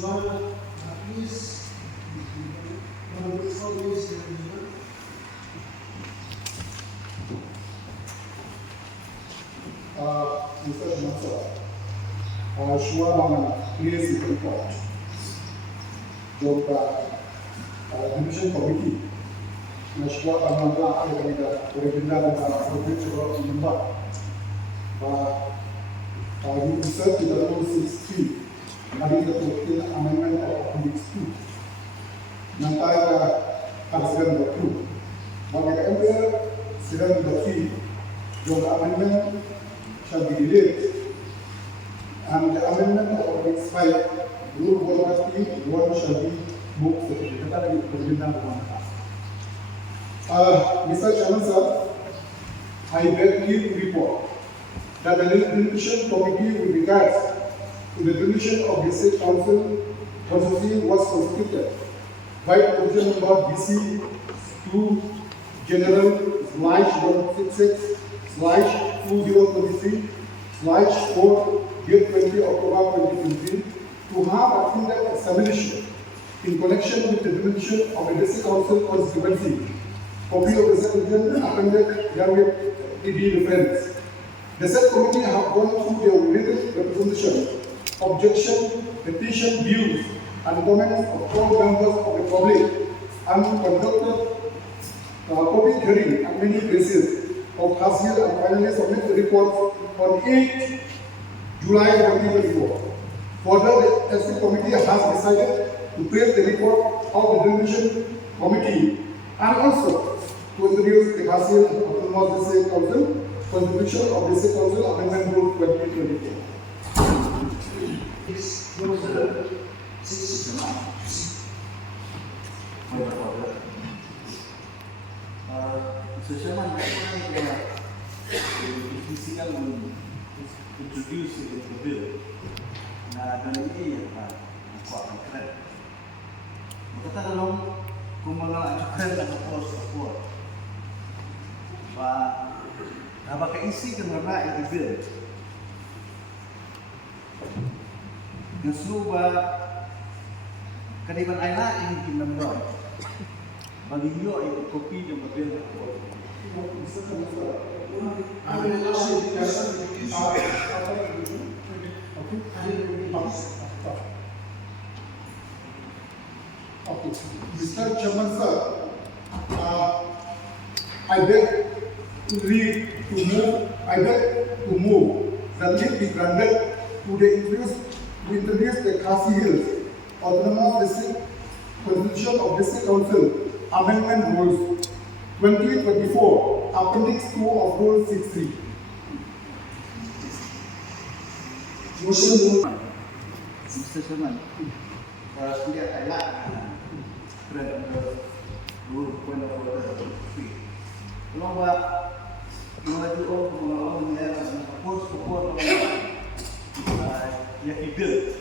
Suara habis menurut fokus Mr. Shamsa, Suara Creative Report, Division Committee, Suara Amanda Aida, Reginda Provincial Member, you insert to the Rule 63, having the total amendment of Appendix 2. Nantara President of 2. Bagi Emperor, Sedang the 3, the amendment shall be delayed, and the amendment of Appendix 5, Rule 1 shall be moved to the President of Mr. Chairman, sir, I beg you to report that the Deliberation Committee with regards to the deletion of the State Council constituency was constituted by provision number BC 2 General /166 /2023 /4 date 20 October 2023 to have attended examination in connection with the deletion of the District Council constituency. Copy of the second appended herewith be referenced. The said committee have gone through their written representation, objection, petition, views, and comments of all members of the public and conducted public hearing at many places of Hasil and finally submit the report on 8 July 2024. Further, the Ethics Committee has decided to praise the report of the Deliberation Committee and also to introduce the Hasil Autonomous District Council contribution of the District Council Amendment Rule 2024. Mr. Chairman, I want to introduce the bill. Na dan ini kuat keren. Kita dalam kumpulan keren dan kuat. Apa keisi kenapa ini bill? Yang seluba kadiban aina ini kinamro. Bagi yo itu kopi yang berbeda. Okay. Mr. Chairman, sir, I beg to move that leave be granted to introduce the Khasi Hills Autonomous District Constitution of District Council Amendment Rules 2024, Appendix 2 of Rule 63. Motion Mr. Chairman, sudah ada rule point of order 3. Kalau mengajukan support yang hidup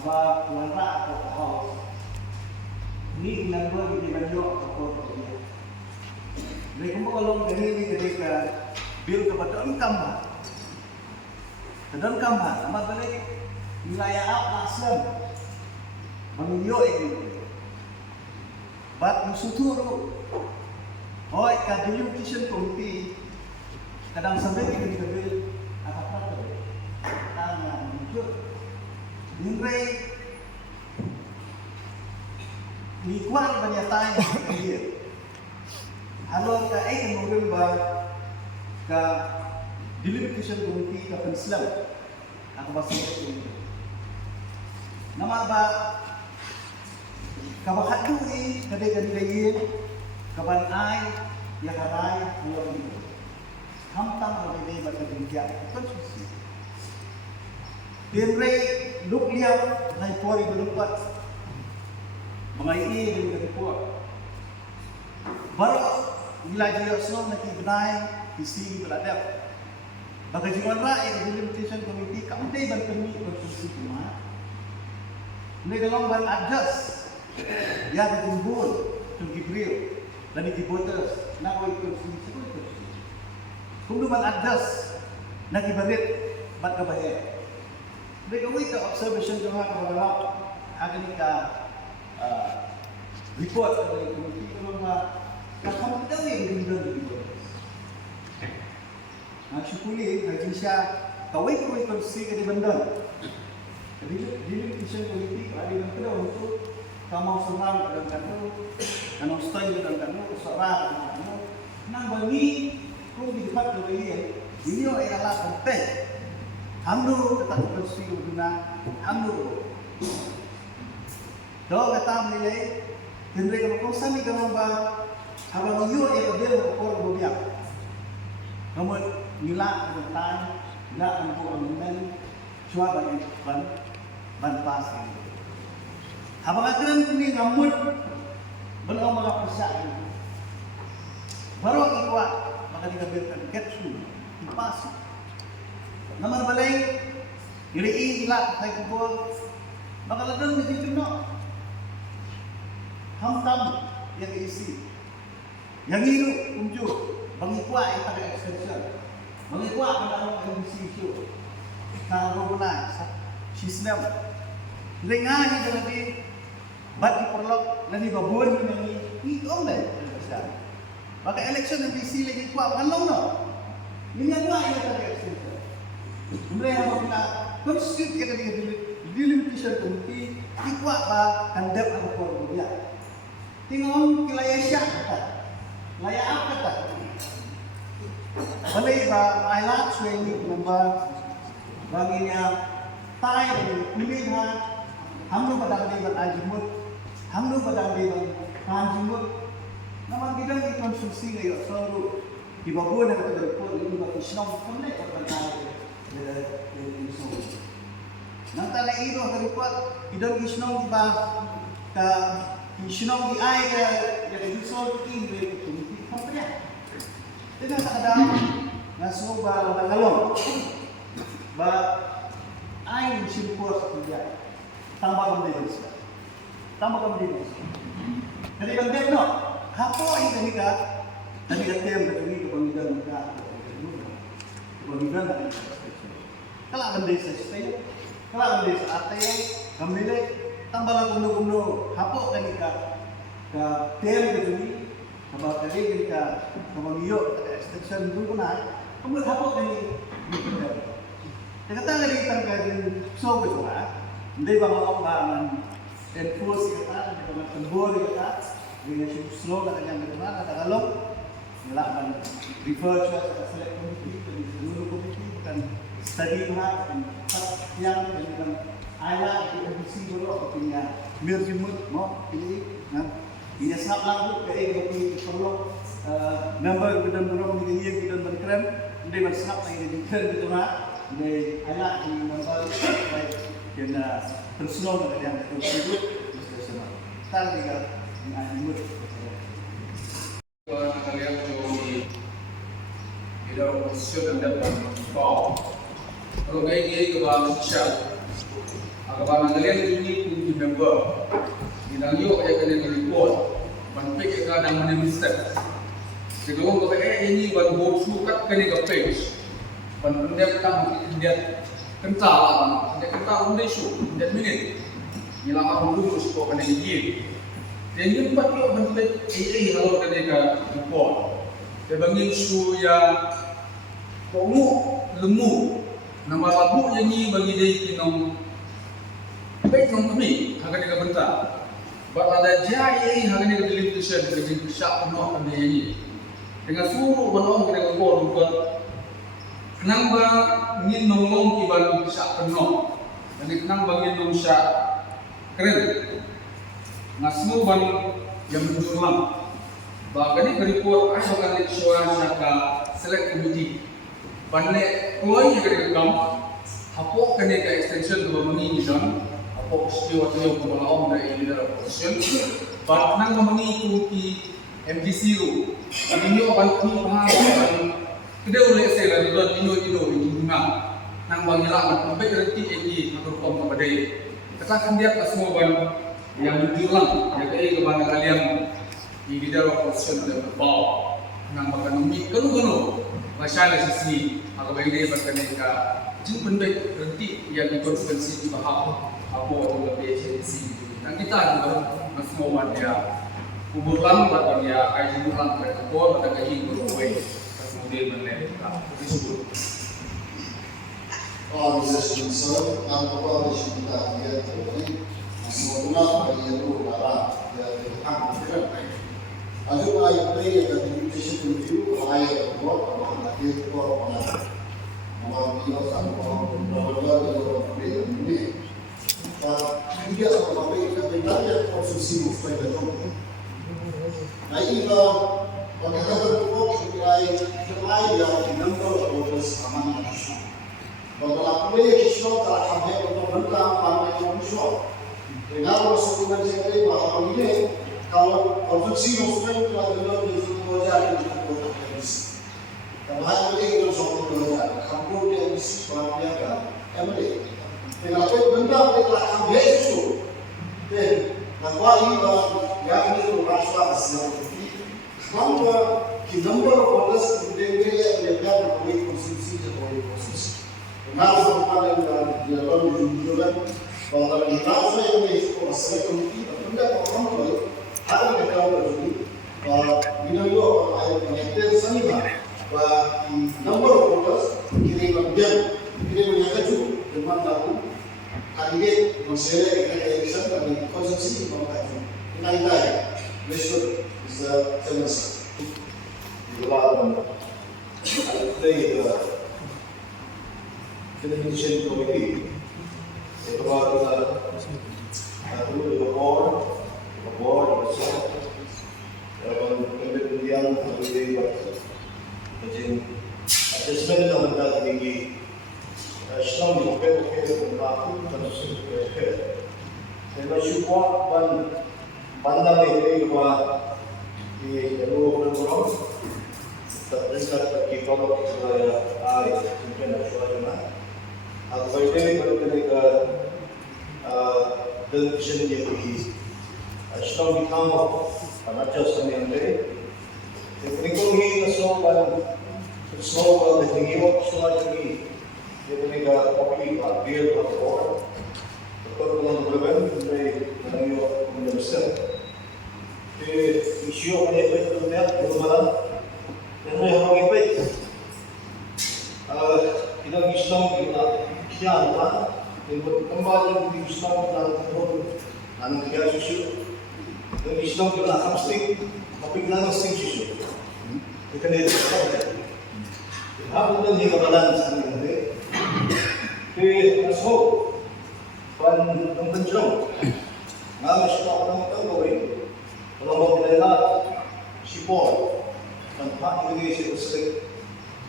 apa keluarga atau house ini nambah di banyak support dia. Mereka kalau ini ketika bill kepada income dan kamar, amat balik wilayah apa asam mengunjau ini. Bat musuturu, hoi kadang kitchen committee, kadang sampai di kabil apa apa, tangan menunjuk, ningrai, likuan banyak tanya dia. Halo ka ay mungkin ba ka Deliberation Committee ka Islam ako ba sa ito nama ba kabakadu kadai kaban ay yakaray buwan ito hamtam mabibay matagingya konsusi dinray lukliya na ipori belumpat mga iin ng report baru wilayah Yosno nakignay isi beladap. Bagi jiwan rakyat Deliberation Committee kaunti ban kami konstitusi kuma. Mereka lomban adjust ya ditimbul to Gibril dan di voters na ko konstitusi ko. Kung man adjust nakibarit bat kabahe. Mereka wait the observation jama ka akan ika report dari komiti bahwa kamu tahu yang dibilang begitu. Nah, syukuri haji Syah kawai kursi ke di bandar. Jadi decision politik ada yang kedua untuk kamu serang dan kamu kamu stay dan kamu serang kamu nang bagi kau di dekat ini adalah penting. Hamdu tetap kursi guna hamdu. Kalau kata menilai, hendaknya kamu sami kamu habang iyo dia berkor berbiak. Kamu nila tentang nila untuk amungan cua bagi ban pas. Habang akan ini ngamut belum mga persyaan. Baru ikuat maka dikabirkan ketsu pas. Naman balay iri ila tay kubol maka ladan di tuno. Hamtam yang isi. Yang ilu unju bagi kuat yang pada extension. Bagi kuat pada orang isu. Kalau guna sistem lengah ni jadi bat diperlok nanti babon ni itu oleh maka election yang isi lagi kuat kalau no. Ini apa yang pada extension. Mereka kita konstitusi kita delimitation komiti kuat ba kandap apa kor dia. Tinggal kilaya syak kata. Layak apa kata? Balai ba ailat suai member baginya tai dari kulit ha. Hamdu badang dewan ajimut, hamdu badang dewan panjimut. Nama kita ni konstruksi ni selalu di bawah dan kita report ini bagi Islam kami terkait dengan Islam. Nanti lagi itu akan report idam Islam di bawah ke Islam di air yang Islam ini berarti apa ya? Tidak ada nasuh bawah galon, bah air simpul saja. Tambah kemudian, Jadi bangkit no, hapo ini nikah, tadi kata berjumpa kebangidan nikah, kebangidan ada. Kalau benda sesuai, kalau benda ate, kembali tambah lagi gunu, hapo kan nikah, ke tem berjumpa, tambah kali nikah, kebangiyo, extension dulu naik, kemudian hapo kan nikah. Kata lagi terkait so berjumpa. Hindi ba makapang enforce kita, hindi ba matambol kita, hindi na slow na kanyang gano'n, natagalog, wala man refer siya sa select committee, sa seluruh committee, bukan study lahat, yang kanyang ayla, IMBC dulu, punya mirjimut, pilih, iasap lang, kaya ito perlu member bidan burung di kiri bidan berkrem, hindi masap na hindi kren dito na, hindi ayla, hindi member, kena tersusun dengan yang tersebut profesional. Tak tinggal dengan kalian di dalam posisi dan dapat kau. Kalau gaya kebahagiaan sosial, kebahagiaan kalian ini untuk member. Bidang yuk ayat kalian report, banpik kita dan mana mistake. Sebelum kau ini ban bosu kat kalian ke page, ban pendek tang dia kental, dia kental udah isu, dia minit. Bila aku dulu suka kena gigi. Dan yang empat yuk bentuk AI kalau kena ke report. Dia bagi isu yang kamu lemu, nama labu yang ni bagi dia kinong baik nong kami, akan dia bentar. Bapak ada jaya akan dia delimitation kerja besar penuh kami ini. Dengan suruh menolong kena report bukan. Kenapa ingin menolong kiban syak penuh? Dan kenapa ingin menolong syak keren? Ngasmu ban yang menjulang. Bahkan ini berikut asalkan suara syaka select committee. Banyak keluar yang kena kam, hapok kena ke extension dua mengi dan hapok setiap waktu yang berlalu dari dalam position. Bahkan mengi kunci MDC itu. Ini orang tu faham. Kita boleh saya lagi buat ino di bunga. Nang bangilah sampai nanti ini akan kom kepada dia. Katakan dia ke semua ban yang menjulang, yang kebanyakan kalian di dalam position dan berbau. Nang makan umi kenu masalah sisi. Aku bagi dia berkata Jadi benda berhenti yang dikonvensi di bahag apa itu lebih agensi. Dan kita juga semua dia kuburan buat dia air bulan mereka pun ada kaji berkuai kemudian mereka disebut. Organization serve and organization kita dia terjadi semua bagi itu darah dia akan Ada yang play yang education review, higher report, lagi report mana, nama dia sama nama dia ini. Dia sama kita belajar konsumsi supaya betul. Nah ini kalau kita berpikir mulai dari number of orders aman nasional. Kalau aku lihat kisah terhadap untuk tentang pandai nasional, dengan suku menjadi bahawa ini kalau konsumsi nasional telah dilakukan di Jawa Timur. Kalau hal ini kita soal Jawa, kampung yang mesti berapa MD. Dengan apa benda telah ambil itu, dan nampak ini yang ini bermasalah sebenarnya. Kalau di number of orders dia berapa konsumsi dan konsumsi. Kenapa sampai di dalam jualan kalau kita yang ini masalah konsumsi, benda orang ada yang tahu lagi, kita juga ada pengertian seni bah, number of orders kini berjam, kini menjaga juga dengan tahu kandidat masalah election dan konsumsi mengkaji. Kita lihat, besok bisa selesai. Dalam ada television committee, itu adalah the board, dan kemudian jadi assessment yang kita tinggi, selama ini kita melakukan terus dan support pandang ini bahwa di luar negara terdekat bagi produk supaya air mungkin nasional atau ini ketika television jadi strong become adjustment yang dari ekonomi nasional semua dengan semua jadi ketika kopi bir atau perkebunan berbagai dari mengenai universitas isu yang berikutnya bermalam dan orang itu kita Islam kita kian kan kembali di Islam dan dia susu dan Islam kita mesti tapi kita mesti susu kita ni apa tu ni kebetulan sebenarnya di asal penjong nama siapa orang tahu kalau kita support tanpa Indonesia Muslim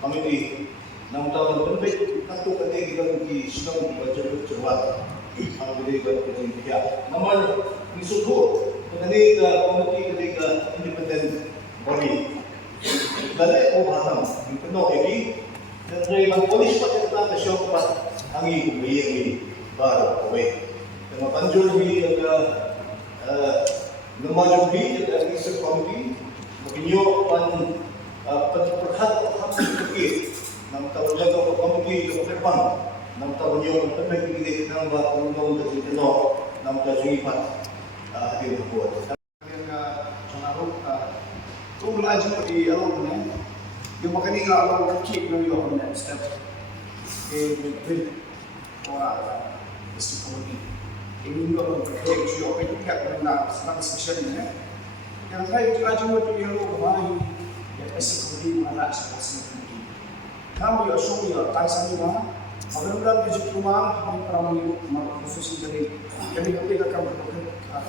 Committee nam tahun berbeda satu kali kita di Islam berjawab kalau kita berjaya nama disuruh ketika komiti ketika independen body dari Obama itu lagi dan dari polis pada kita siapa angin ini baru away dan panjul ini ada lembaga ini dari komiti Beliau perhatian fikir, nam tahu jaga komiti ke depan, nam tahu beliau terbaik ini kita buat undang untuk kita nam tahu jimat hadir buat. Yang tu melaju di alam ni, dia makan ni alam kecil dulu yang mana step, bil orang mesti komiti. Ini juga berkait juga dengan pihak benar sebagai section ni. Yang saya melaju di alam bahawa yang eksekutif mana seperti ini. Kami asal dia taisani mana, apabila kita cuma kami pernah mengikut khusus dari kami kita akan berkata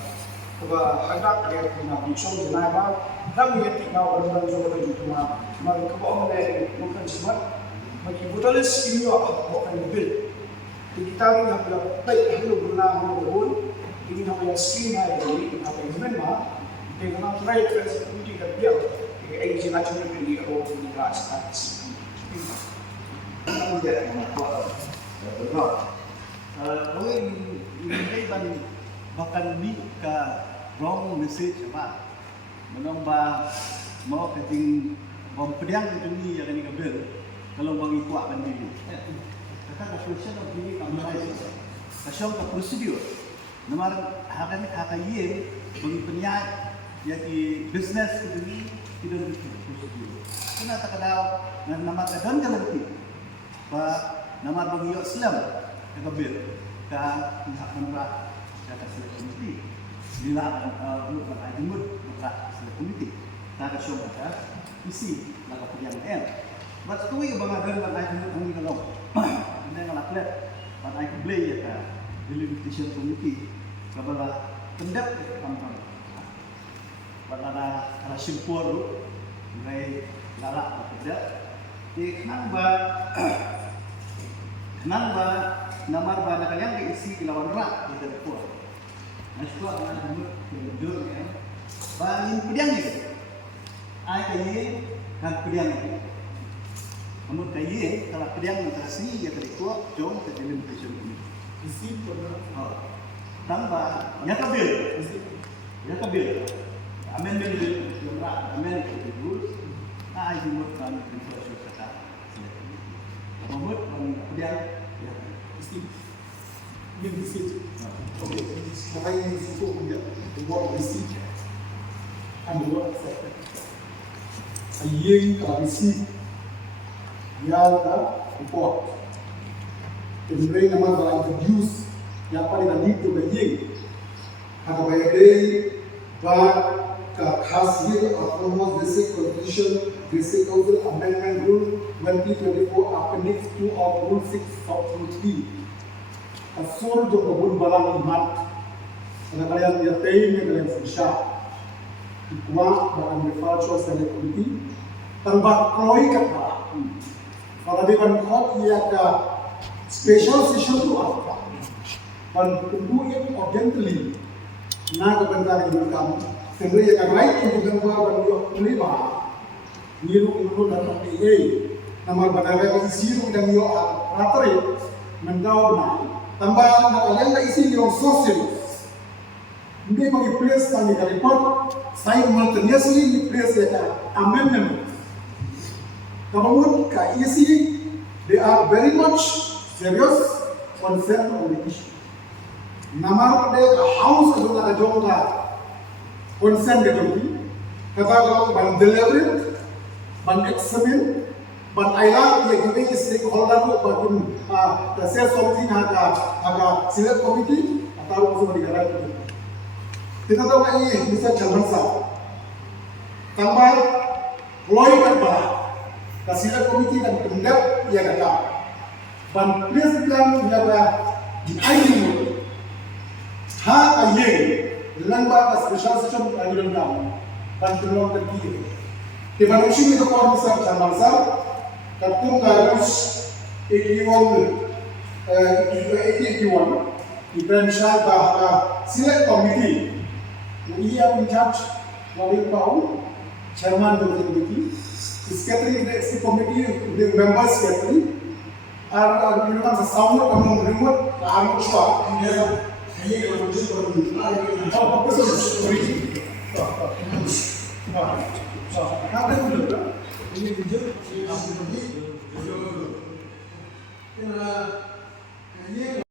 bahwa hendak dia kena bincang dengan apa, kami yang tidak orang juga cuma mereka bawa mengenai bukan cuma bagi botalis ini bukan bil. Kita yang baik dulu guna menurun, ini namanya screen ini namanya memang dengan try flexibility kerja, ini jelas juga di awal ini rasa sih. Tidak mengaku benar. Kalau ini bahkan ni ke wrong message apa, menambah mau keting bom pedang itu ni yang ini kabel, kalau bagi kuat kan ni. kata question of the organization. Kasong ka procedure. Namar hakan hakaye bagi penyat jadi business ini tidak procedure. Kena tak ada nama kadang ganti. Ba nama bagi Islam kabil ka hak menrah kata selebriti. Bila untuk ajimut menrah selebriti. Tak kasong kata isi laga pilihan M. But tu yang bangagan ban ajimut hangi kalau. Ini kalau klet ban ai blay ya ka delimitation committee kabala tendap kampung. Pada ada simpur mulai galak bekerja. Di kenapa namar pada kalian keisi lawan rak di telefon. Nasib dengan mundur ya. Bayin pediang ni. Ai kaye kan pediang ni. Namun kaye kalau pediang mentasi ya telefon jom ke delimitation ini. Isi pernah. Tambah ya kabil. Ya kabil. Amendment bill, amendment to the rules. I do not come to social kata. Membuat kemudian Ini receipt. Okay. Makanya di situ dia buat receipt and buat accepted. Ayeng ka receipt yang ka report. Kemudian nama telah introduce yang paling need to ayeng. Haka bayar ba ka khasiyat autonomous basic constitution basic council amendment rule 2024 appendix 2 of rule 6 sub 3 asur jo kabul balang imat ada kalian ya tayin ya kalian sisha ikwa bahkan referral select committee tanpa kloi kata pada di ban khot ya ka special session tu apa ban tentu itu urgently na kebentar di kamu sehingga yang lain untuk gambar dan melibat niru niru dan PA nama bandara isi niru dan yo atri mendau na tambah na kalian la isi niru sosial hindi mag-replace tani ka report simultaneously replace ya amendment kamu ka isi they are very much serious concern on the issue nama de house adalah jongga consent deputy kata kalau ban deliver ban examine ban ailan ya gini stakeholder ko bagun the sales something aga select committee atau semua negara itu kita tahu ini bisa jalan sah tambah loi kerba the select committee dan pendap ya kata ban president ya di aini ha ayeng lamba ka special session anjuran kamu bantuan terkini di manusia itu kalau besar sama besar tapi harus 81 di branchal bahwa select committee ia menjudge wali bau chairman of the committee secretary the committee the members secretary are memang sesuatu kamu remote kamu coba ini kalau begitu apa sih ada juga ini jujur ini